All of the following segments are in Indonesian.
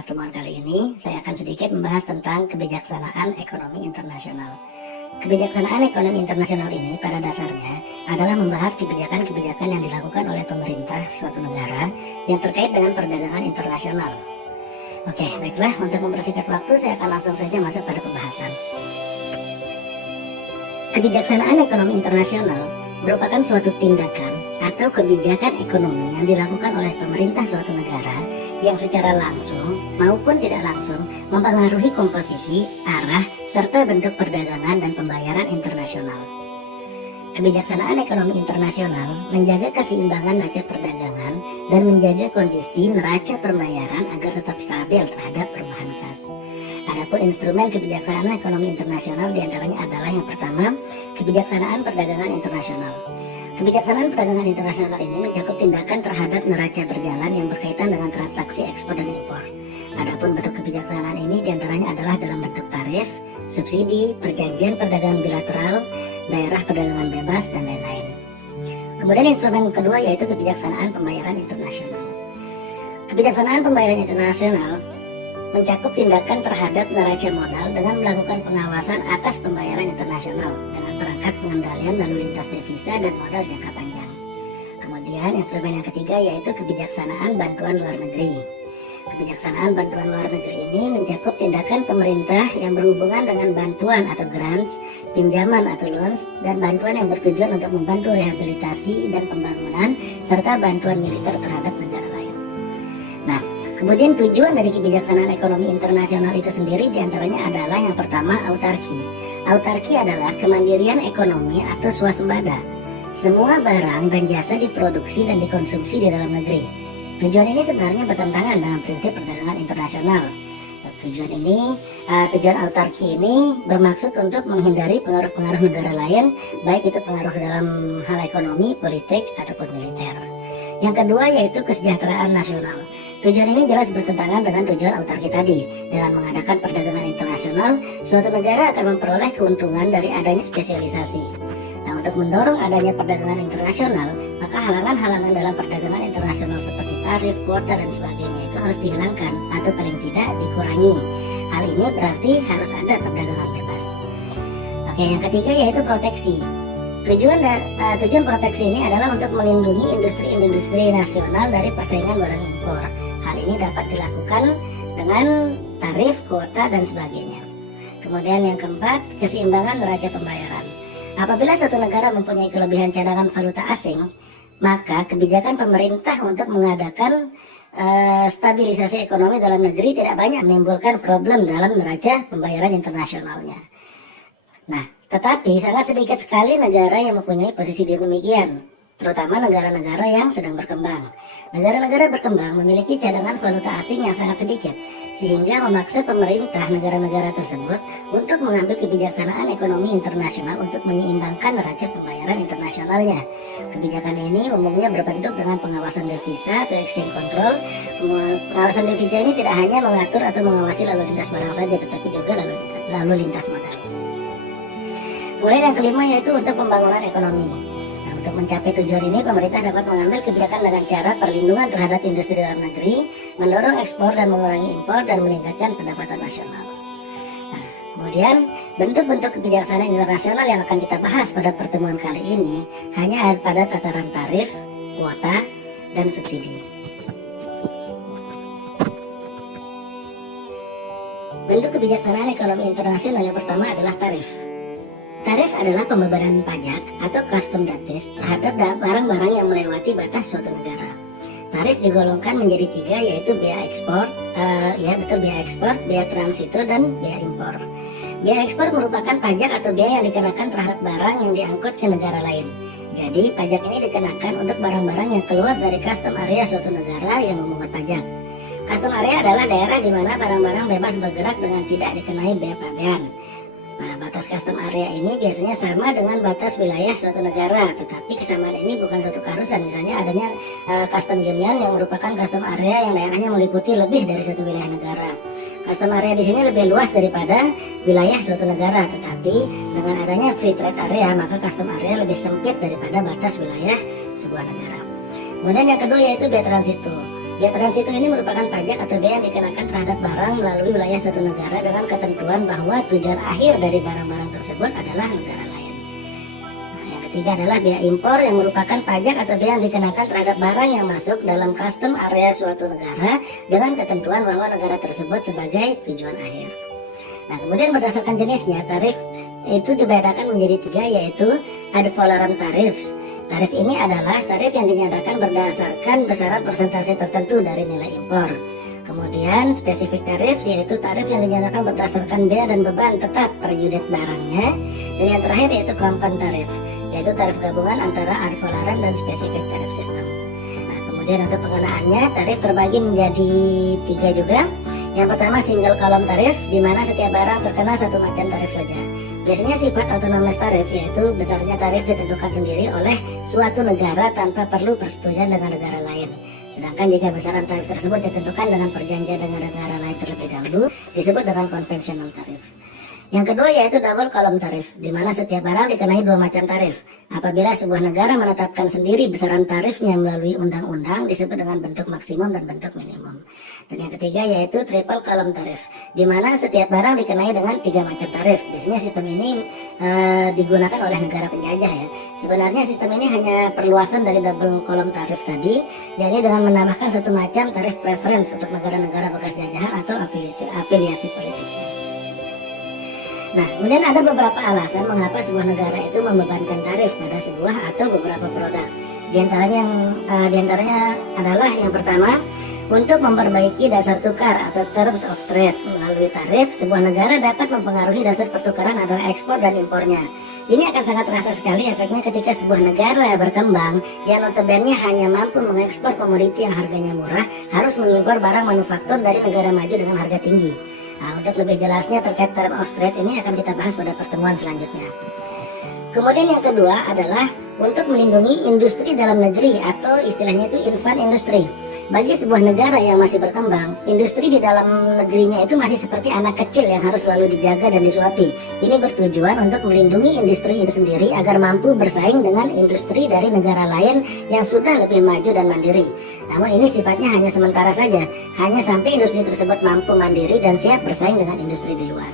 pertemuan kali ini, saya akan sedikit membahas tentang kebijaksanaan ekonomi internasional. Kebijaksanaan ekonomi internasional ini pada dasarnya adalah membahas kebijakan-kebijakan yang dilakukan oleh pemerintah suatu negara yang terkait dengan perdagangan internasional. Oke, baiklah, untuk mempersingkat waktu, saya akan langsung saja masuk pada pembahasan. Kebijaksanaan ekonomi internasional merupakan suatu tindakan atau kebijakan ekonomi yang dilakukan oleh pemerintah suatu negara yang secara langsung maupun tidak langsung mempengaruhi komposisi, arah, serta bentuk perdagangan dan pembayaran internasional. Kebijaksanaan ekonomi internasional menjaga keseimbangan neraca perdagangan dan menjaga kondisi neraca pembayaran agar tetap stabil terhadap perubahan kas. Adapun instrumen kebijaksanaan ekonomi internasional diantaranya adalah yang pertama, kebijaksanaan perdagangan internasional. Kebijaksanaan perdagangan internasional ini mencakup tindakan terhadap neraca berjalan yang berkaitan dengan transaksi ekspor dan impor. Adapun bentuk kebijaksanaan ini diantaranya adalah dalam bentuk tarif, subsidi, perjanjian perdagangan bilateral, daerah perdagangan bebas, dan lain-lain. Kemudian instrumen kedua yaitu kebijaksanaan pembayaran internasional. Kebijaksanaan pembayaran internasional mencakup tindakan terhadap neraca modal dengan melakukan pengawasan atas pembayaran internasional dengan perangkat pengendalian lalu lintas devisa dan modal jangka panjang. Kemudian instrumen yang ketiga yaitu kebijaksanaan bantuan luar negeri. Kebijaksanaan bantuan luar negeri ini mencakup tindakan pemerintah yang berhubungan dengan bantuan atau grants, pinjaman atau loans, dan bantuan yang bertujuan untuk membantu rehabilitasi dan pembangunan, serta bantuan militer terhadap negara lain. Nah, kemudian tujuan dari kebijaksanaan ekonomi internasional itu sendiri diantaranya adalah yang pertama, autarki. Autarki adalah kemandirian ekonomi atau swasembada. Semua barang dan jasa diproduksi dan dikonsumsi di dalam negeri. Tujuan ini sebenarnya bertentangan dengan prinsip perdagangan internasional. Tujuan autarki ini bermaksud untuk menghindari pengaruh-pengaruh negara lain, baik itu pengaruh dalam hal ekonomi, politik, ataupun militer. Yang kedua yaitu kesejahteraan nasional. Tujuan ini jelas bertentangan dengan tujuan autarki tadi. Dengan mengadakan perdagangan internasional, suatu negara akan memperoleh keuntungan dari adanya spesialisasi. Nah, untuk mendorong adanya perdagangan internasional, maka halangan-halangan dalam perdagangan internasional seperti tarif, kuota, dan sebagainya itu harus dihilangkan atau paling tidak dikurangi. Hal ini berarti harus ada perdagangan bebas. Oke, yang ketiga yaitu proteksi. Tujuan proteksi ini adalah untuk melindungi industri-industri nasional dari persaingan barang impor. Hal ini dapat dilakukan dengan tarif, kuota, dan sebagainya. Kemudian yang keempat, keseimbangan neraca pembayaran. Apabila suatu negara mempunyai kelebihan cadangan valuta asing, maka kebijakan pemerintah untuk mengadakan stabilisasi ekonomi dalam negeri tidak banyak menimbulkan problem dalam neraca pembayaran internasionalnya. Nah, tetapi sangat sedikit sekali negara yang mempunyai posisi demikian, terutama negara-negara yang sedang berkembang. Negara-negara berkembang memiliki cadangan valuta asing yang sangat sedikit, sehingga memaksa pemerintah negara-negara tersebut untuk mengambil kebijaksanaan ekonomi internasional untuk menyeimbangkan neraca pembayaran internasionalnya. Kebijakan ini umumnya berbentuk dengan pengawasan devisa atau exchange control. Pengawasan devisa ini tidak hanya mengatur atau mengawasi lalu lintas barang saja, tetapi juga lalu lintas modal. Kemudian yang kelima yaitu untuk pembangunan ekonomi. Nah, untuk mencapai tujuan ini, pemerintah dapat mengambil kebijakan dengan cara perlindungan terhadap industri dalam negeri, mendorong ekspor dan mengurangi impor, dan meningkatkan pendapatan nasional. Nah, kemudian bentuk-bentuk kebijaksanaan internasional yang akan kita bahas pada pertemuan kali ini hanya pada tataran tarif, kuota, dan subsidi. Bentuk kebijaksanaan ekonomi internasional yang pertama adalah tarif. Tarif adalah pembebanan pajak atau custom duties terhadap barang-barang yang melewati batas suatu negara. Tarif digolongkan menjadi tiga, yaitu bea ekspor, bea ekspor, bea transito, dan bea impor. Bea ekspor merupakan pajak atau bea yang dikenakan terhadap barang yang diangkut ke negara lain. Jadi, pajak ini dikenakan untuk barang-barang yang keluar dari custom area suatu negara yang memungut pajak. Custom area adalah daerah di mana barang-barang bebas bergerak dengan tidak dikenai bea pabean. Nah, batas custom area ini biasanya sama dengan batas wilayah suatu negara, tetapi kesamaan ini bukan suatu keharusan. Misalnya adanya custom union yang merupakan custom area yang daerahnya meliputi lebih dari satu wilayah negara. Custom area di sini lebih luas daripada wilayah suatu negara, tetapi dengan adanya free trade area, maka custom area lebih sempit daripada batas wilayah sebuah negara. Kemudian yang kedua yaitu bea transito. Biaya transitu ini merupakan pajak atau biaya yang dikenakan terhadap barang melalui wilayah suatu negara dengan ketentuan bahwa tujuan akhir dari barang-barang tersebut adalah negara lain. Nah, yang ketiga adalah biaya impor yang merupakan pajak atau biaya yang dikenakan terhadap barang yang masuk dalam custom area suatu negara dengan ketentuan bahwa negara tersebut sebagai tujuan akhir. Nah, kemudian berdasarkan jenisnya, tarif itu dibedakan menjadi 3, yaitu ad valorem tariffs. Tarif ini adalah tarif yang dinyatakan berdasarkan besaran persentase tertentu dari nilai impor. Kemudian spesifik tarif, yaitu tarif yang dinyatakan berdasarkan bea dan beban tetap per unit barangnya. Dan yang terakhir yaitu compound tarif, yaitu tarif gabungan antara ad valorem dan spesifik tarif sistem. Nah, kemudian untuk pengenaannya, tarif terbagi menjadi 3 juga. Yang pertama single column tarif, di mana setiap barang terkena satu macam tarif saja. Biasanya sifat autonomous tarif, yaitu besarnya tarif ditentukan sendiri oleh suatu negara tanpa perlu persetujuan dengan negara lain. Sedangkan jika besaran tarif tersebut ditentukan dengan perjanjian dengan negara lain terlebih dahulu, disebut dengan conventional tarif. Yang kedua yaitu double column tarif, di mana setiap barang dikenai 2 macam tarif. Apabila sebuah negara menetapkan sendiri besaran tarifnya melalui undang-undang, disebut dengan bentuk maksimum dan bentuk minimum. Dan yang ketiga yaitu triple column tarif, di mana setiap barang dikenai dengan 3 macam tarif. Biasanya sistem ini digunakan oleh negara penjajah ya. Sebenarnya sistem ini hanya perluasan dari double column tarif tadi, yakni dengan menambahkan 1 macam tarif preference untuk negara-negara bekas jajahan atau afiliasi politik. Nah, kemudian ada beberapa alasan mengapa sebuah negara itu membebankan tarif pada sebuah atau beberapa produk. Di antaranya adalah yang pertama, untuk memperbaiki dasar tukar atau terms of trade. Melalui tarif, sebuah negara dapat mempengaruhi dasar pertukaran antara ekspor dan impornya. Ini akan sangat terasa sekali efeknya ketika sebuah negara berkembang yang notabene hanya mampu mengekspor komoditi yang harganya murah, harus mengimpor barang manufaktur dari negara maju dengan harga tinggi. Nah, untuk lebih jelasnya terkait term of trade ini akan kita bahas pada pertemuan selanjutnya. Kemudian yang kedua adalah untuk melindungi industri dalam negeri atau istilahnya itu infant industry. Bagi sebuah negara yang masih berkembang, industri di dalam negerinya itu masih seperti anak kecil yang harus selalu dijaga dan disuapi. Ini bertujuan untuk melindungi industri itu sendiri agar mampu bersaing dengan industri dari negara lain yang sudah lebih maju dan mandiri. Namun ini sifatnya hanya sementara saja, hanya sampai industri tersebut mampu mandiri dan siap bersaing dengan industri di luar.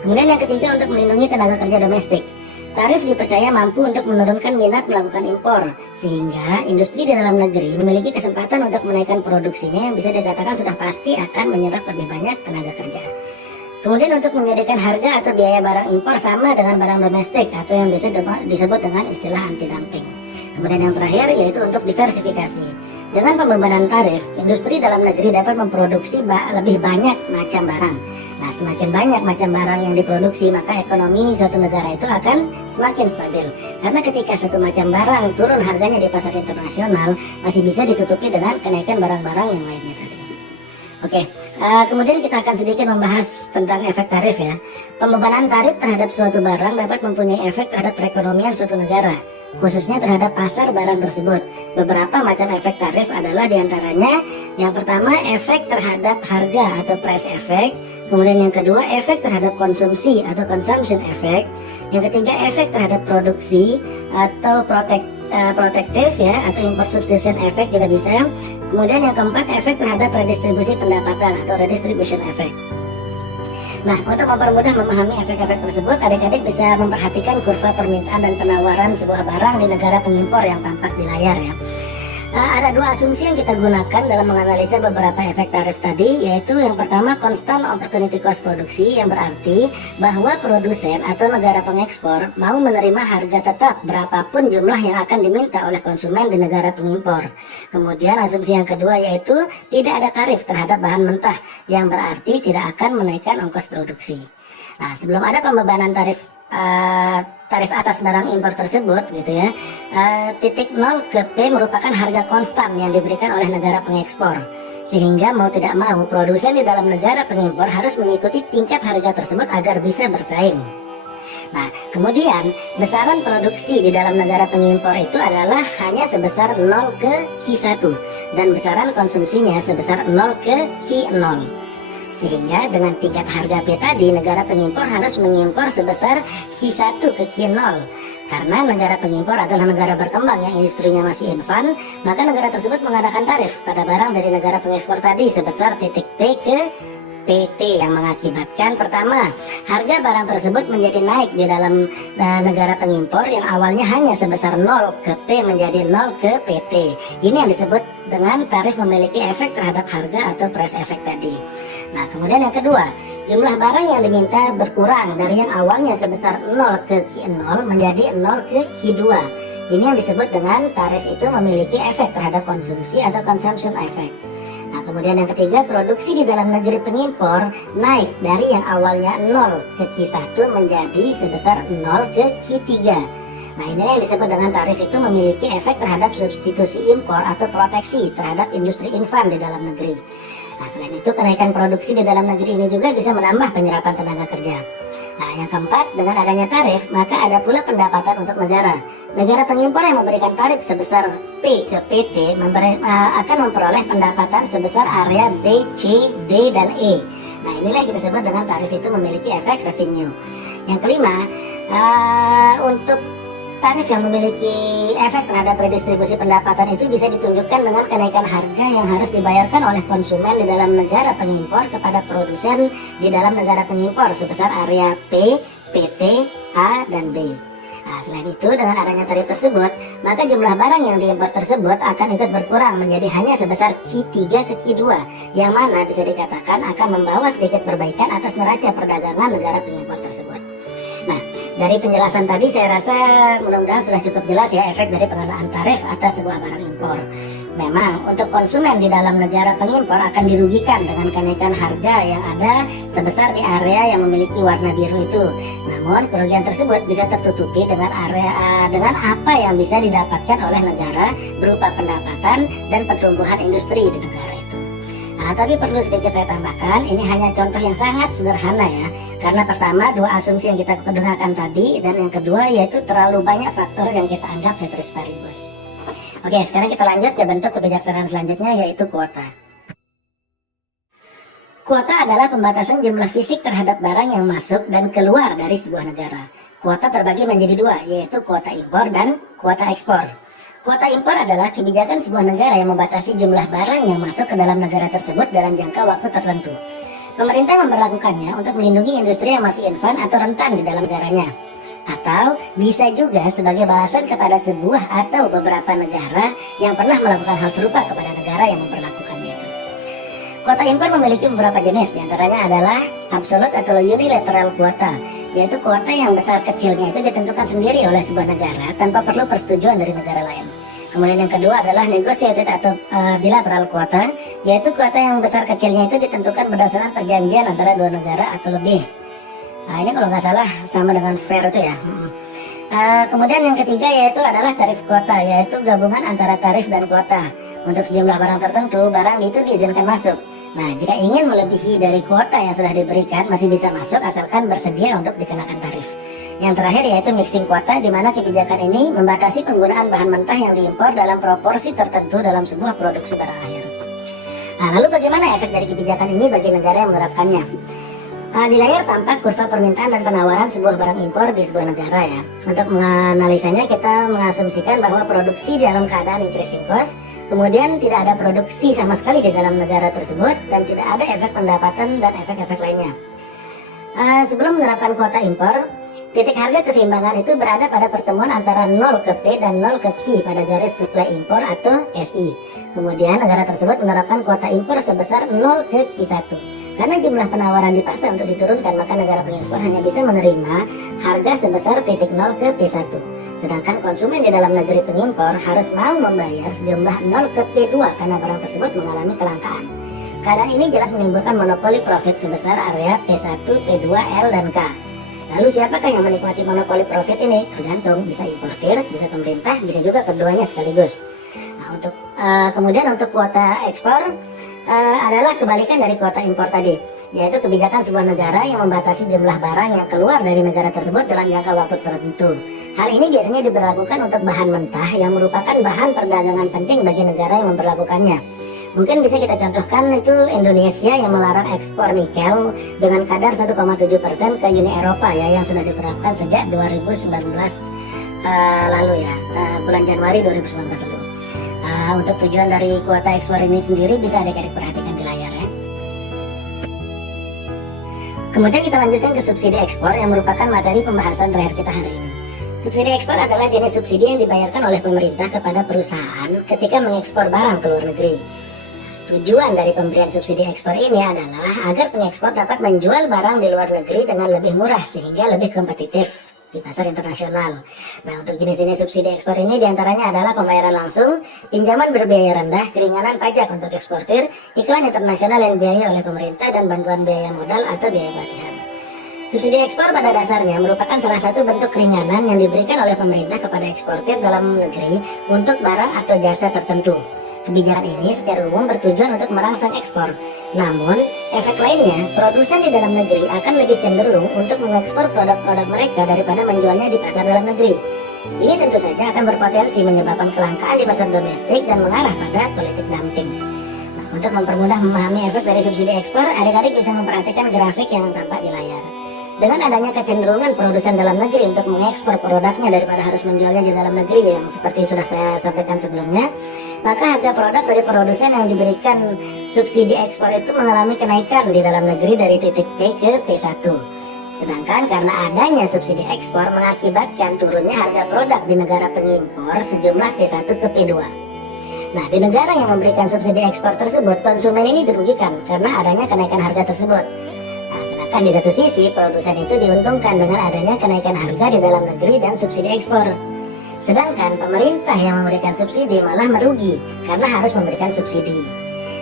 Kemudian yang ketiga untuk melindungi tenaga kerja domestik. Tarif dipercaya mampu untuk menurunkan minat melakukan impor, sehingga industri di dalam negeri memiliki kesempatan untuk menaikkan produksinya yang bisa dikatakan sudah pasti akan menyerap lebih banyak tenaga kerja. Kemudian untuk menjadikan harga atau biaya barang impor sama dengan barang domestik atau yang bisa disebut dengan istilah anti-dumping. Kemudian yang terakhir yaitu untuk diversifikasi. Dengan pembebanan tarif, industri dalam negeri dapat memproduksi lebih banyak macam barang. Nah, semakin banyak macam barang yang diproduksi, maka ekonomi suatu negara itu akan semakin stabil. Karena ketika satu macam barang turun harganya di pasar internasional, masih bisa ditutupi dengan kenaikan barang-barang yang lainnya tadi. Oke, kemudian kita akan sedikit membahas tentang efek tarif ya. Pembebanan tarif terhadap suatu barang dapat mempunyai efek terhadap perekonomian suatu negara, khususnya terhadap pasar barang tersebut. Beberapa macam efek tarif adalah diantaranya, yang pertama efek terhadap harga atau price effect, kemudian yang kedua efek terhadap konsumsi atau consumption effect, yang ketiga efek terhadap produksi atau protective ya atau import substitution effect juga bisa. Kemudian yang keempat efek terhadap redistribusi pendapatan atau redistribution effect. Nah, untuk mempermudah memahami efek-efek tersebut, adik-adik bisa memperhatikan kurva permintaan dan penawaran sebuah barang di negara pengimpor yang tampak di layar ya. Ada 2 asumsi yang kita gunakan dalam menganalisa beberapa efek tarif tadi, yaitu yang pertama constant opportunity cost produksi, yang berarti bahwa produsen atau negara pengekspor mau menerima harga tetap berapapun jumlah yang akan diminta oleh konsumen di negara pengimpor. Kemudian asumsi yang kedua yaitu tidak ada tarif terhadap bahan mentah, yang berarti tidak akan menaikkan ongkos produksi. Nah, sebelum ada pembebanan tarif atas barang impor tersebut gitu ya, titik 0 ke P merupakan harga konstan yang diberikan oleh negara pengekspor, sehingga mau tidak mau produsen di dalam negara pengimpor harus mengikuti tingkat harga tersebut agar bisa bersaing. Nah, kemudian besaran produksi di dalam negara pengimpor itu adalah hanya sebesar 0 ke Q1 dan besaran konsumsinya sebesar 0 ke Q0. Sehingga dengan tingkat harga P tadi, negara pengimpor harus mengimpor sebesar Q1 ke Q0. Karena negara pengimpor adalah negara berkembang yang industrinya masih infan, maka negara tersebut mengadakan tarif pada barang dari negara pengekspor tadi sebesar titik P ke PT, yang mengakibatkan pertama, harga barang tersebut menjadi naik di dalam negara pengimpor yang awalnya hanya sebesar 0 ke P menjadi 0 ke PT. Ini yang disebut dengan tarif memiliki efek terhadap harga atau price effect tadi. Nah, kemudian yang kedua, jumlah barang yang diminta berkurang dari yang awalnya sebesar 0 ke Q0 menjadi 0 ke Q2. Ini yang disebut dengan tarif itu memiliki efek terhadap konsumsi atau consumption effect. Nah, kemudian yang ketiga, produksi di dalam negeri pengimpor naik dari yang awalnya 0 ke Q1 menjadi sebesar 0 ke Q3. Nah, inilah yang disebut dengan tarif itu memiliki efek terhadap substitusi impor atau proteksi terhadap industri infan di dalam negeri. Nah, selain itu, kenaikan produksi di dalam negeri ini juga bisa menambah penyerapan tenaga kerja. Nah, yang keempat, dengan adanya tarif, maka ada pula pendapatan untuk negara. Negara pengimpor yang memberikan tarif sebesar P ke PT akan memperoleh pendapatan sebesar area B, C, D, dan E. Nah, inilah yang kita sebut dengan tarif itu memiliki efek revenue. Yang kelima, untuk tarif yang memiliki efek terhadap redistribusi pendapatan itu bisa ditunjukkan dengan kenaikan harga yang harus dibayarkan oleh konsumen di dalam negara pengimpor kepada produsen di dalam negara pengimpor sebesar area P, PT, A, dan B. Nah, selain itu, dengan adanya tarif tersebut, maka jumlah barang yang diimpor tersebut akan ikut berkurang menjadi hanya sebesar Q3 ke Q2, yang mana bisa dikatakan akan membawa sedikit perbaikan atas neraca perdagangan negara pengimpor tersebut. Nah, dari penjelasan tadi saya rasa mudah-mudahan sudah cukup jelas ya efek dari pengenaan tarif atas sebuah barang impor. Memang untuk konsumen di dalam negara pengimpor akan dirugikan dengan kenaikan harga yang ada sebesar di area yang memiliki warna biru itu. Namun kerugian tersebut bisa tertutupi dengan apa yang bisa didapatkan oleh negara berupa pendapatan dan pertumbuhan industri di negara itu. Nah, tapi perlu sedikit saya tambahkan, ini hanya contoh yang sangat sederhana ya. Karena pertama, dua asumsi yang kita kedengarkan tadi, dan yang kedua yaitu terlalu banyak faktor yang kita anggap ceteris paribus. Oke, sekarang kita lanjut ke bentuk kebijaksanaan selanjutnya, yaitu kuota. Kuota adalah pembatasan jumlah fisik terhadap barang yang masuk dan keluar dari sebuah negara. Kuota terbagi menjadi dua, yaitu kuota impor dan kuota ekspor. Kuota impor adalah kebijakan sebuah negara yang membatasi jumlah barang yang masuk ke dalam negara tersebut dalam jangka waktu tertentu. Pemerintah memberlakukannya untuk melindungi industri yang masih infan atau rentan di dalam negaranya. Atau bisa juga sebagai balasan kepada sebuah atau beberapa negara yang pernah melakukan hal serupa kepada negara yang memperlakukannya itu. Kuota impor memiliki beberapa jenis, diantaranya adalah absolute atau unilateral kuota, yaitu kuota yang besar kecilnya itu ditentukan sendiri oleh sebuah negara tanpa perlu persetujuan dari negara lain. Kemudian yang kedua adalah negotiated atau bilateral kuota, yaitu kuota yang besar kecilnya itu ditentukan berdasarkan perjanjian antara dua negara atau lebih. Nah, ini kalau nggak salah sama dengan fair itu ya. Kemudian yang ketiga yaitu adalah tarif kuota, yaitu gabungan antara tarif dan kuota. Untuk sejumlah barang tertentu, barang itu diizinkan masuk. Nah, jika ingin melebihi dari kuota yang sudah diberikan, masih bisa masuk asalkan bersedia untuk dikenakan tarif. Yang terakhir yaitu mixing kuota, di mana kebijakan ini membatasi penggunaan bahan mentah yang diimpor dalam proporsi tertentu dalam sebuah produksi barang akhir. Nah, lalu bagaimana efek dari kebijakan ini bagi negara yang menerapkannya? Di layar tampak kurva permintaan dan penawaran sebuah barang impor di sebuah negara ya. Untuk menganalisanya kita mengasumsikan bahwa produksi dalam keadaan increasing cost, kemudian tidak ada produksi sama sekali di dalam negara tersebut, dan tidak ada efek pendapatan dan efek-efek lainnya. Sebelum menerapkan kuota impor, titik harga keseimbangan itu berada pada pertemuan antara 0 ke P dan 0 ke Q pada garis supply impor atau SI. Kemudian negara tersebut menerapkan kuota impor sebesar 0 ke Q1. Karena jumlah penawaran dipaksa untuk diturunkan, maka negara pengekspor hanya bisa menerima harga sebesar titik 0 ke P1. Sedangkan konsumen di dalam negeri pengimpor harus mau membayar sejumlah 0 ke P2 karena barang tersebut mengalami kelangkaan. Keadaan ini jelas menimbulkan monopoli profit sebesar area P1, P2, L, dan K. Lalu siapakah yang menikmati monopoli profit ini? Tergantung, bisa importir, bisa pemerintah, bisa juga keduanya sekaligus. Nah, kemudian untuk kuota ekspor, adalah kebalikan dari kuota impor tadi, yaitu kebijakan sebuah negara yang membatasi jumlah barang yang keluar dari negara tersebut dalam jangka waktu tertentu. Hal ini biasanya diberlakukan untuk bahan mentah yang merupakan bahan perdagangan penting bagi negara yang memperlakukannya. Mungkin bisa kita contohkan itu Indonesia yang melarang ekspor nikel dengan kadar 1,7% ke Uni Eropa ya, yang sudah diberlakukan sejak 2019 lalu ya, bulan Januari 2019 lalu. Untuk tujuan dari kuota ekspor ini sendiri bisa adik-adik perhatikan di layar ya. Kemudian kita lanjutkan ke subsidi ekspor yang merupakan materi pembahasan terakhir kita hari ini. Subsidi ekspor adalah jenis subsidi yang dibayarkan oleh pemerintah kepada perusahaan ketika mengekspor barang ke luar negeri. Tujuan dari pemberian subsidi ekspor ini adalah agar pengekspor dapat menjual barang di luar negeri dengan lebih murah sehingga lebih kompetitif di pasar internasional. Nah, untuk jenis-jenis subsidi ekspor ini diantaranya adalah pembayaran langsung, pinjaman berbiaya rendah, keringanan pajak untuk eksportir, iklan internasional yang dibiayai oleh pemerintah, dan bantuan biaya modal atau biaya pelatihan. Subsidi ekspor pada dasarnya merupakan salah satu bentuk keringanan yang diberikan oleh pemerintah kepada eksportir dalam negeri untuk barang atau jasa tertentu. Kebijakan ini secara umum bertujuan untuk merangsang ekspor. Namun, efek lainnya, produsen di dalam negeri akan lebih cenderung untuk mengekspor produk-produk mereka daripada menjualnya di pasar dalam negeri. Ini tentu saja akan berpotensi menyebabkan kelangkaan di pasar domestik dan mengarah pada politik dumping. Nah, untuk mempermudah memahami efek dari subsidi ekspor, adik-adik bisa memperhatikan grafik yang tampak di layar. Dengan adanya kecenderungan produsen dalam negeri untuk mengekspor produknya daripada harus menjualnya di dalam negeri yang seperti sudah saya sampaikan sebelumnya, maka harga produk dari produsen yang diberikan subsidi ekspor itu mengalami kenaikan di dalam negeri dari titik P ke P1. Sedangkan karena adanya subsidi ekspor mengakibatkan turunnya harga produk di negara pengimpor sejumlah P1 ke P2. Nah, di negara yang memberikan subsidi ekspor tersebut, konsumen ini dirugikan karena adanya kenaikan harga tersebut. Di satu sisi, produsen itu diuntungkan dengan adanya kenaikan harga di dalam negeri dan subsidi ekspor. Sedangkan pemerintah yang memberikan subsidi malah merugi karena harus memberikan subsidi.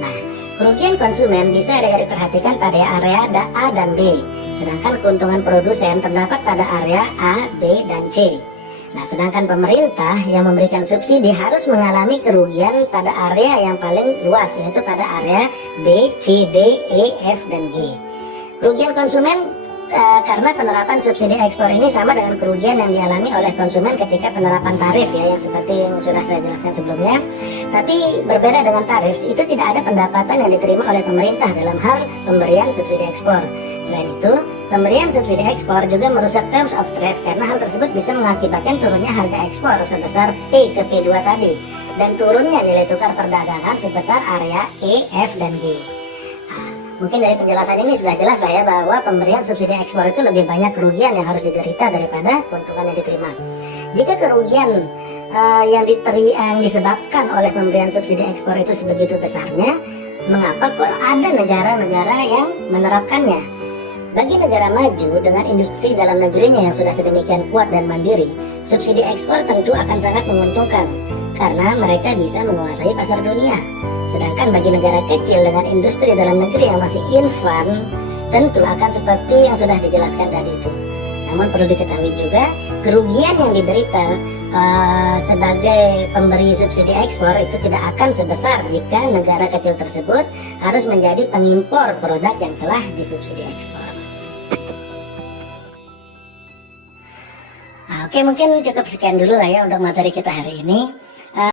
Nah, kerugian konsumen bisa diperhatikan pada area A dan B. Sedangkan keuntungan produsen terdapat pada area A, B, dan C. Nah, sedangkan pemerintah yang memberikan subsidi harus mengalami kerugian pada area yang paling luas, yaitu pada area B, C, D, E, F, dan G. Kerugian konsumen karena penerapan subsidi ekspor ini sama dengan kerugian yang dialami oleh konsumen ketika penerapan tarif ya, yang seperti yang sudah saya jelaskan sebelumnya. Tapi berbeda dengan tarif, itu tidak ada pendapatan yang diterima oleh pemerintah dalam hal pemberian subsidi ekspor. Selain itu, pemberian subsidi ekspor juga merusak terms of trade karena hal tersebut bisa mengakibatkan turunnya harga ekspor sebesar P ke P2 tadi dan turunnya nilai tukar perdagangan sebesar area E, F, dan G. Mungkin dari penjelasan ini sudah jelas lah ya bahwa pemberian subsidi ekspor itu lebih banyak kerugian yang harus diderita daripada keuntungan yang diterima. Jika kerugian yang disebabkan oleh pemberian subsidi ekspor itu sebegitu besarnya, mengapa kok ada negara-negara yang menerapkannya? Bagi negara maju dengan industri dalam negerinya yang sudah sedemikian kuat dan mandiri, subsidi ekspor tentu akan sangat menguntungkan karena mereka bisa menguasai pasar dunia. Sedangkan bagi negara kecil dengan industri dalam negeri yang masih infan, tentu akan seperti yang sudah dijelaskan tadi itu. Namun perlu diketahui juga, kerugian yang diderita sebagai pemberi subsidi ekspor itu tidak akan sebesar jika negara kecil tersebut harus menjadi pengimpor produk yang telah disubsidi ekspor. Oke, mungkin cukup sekian dulu lah ya untuk materi kita hari ini.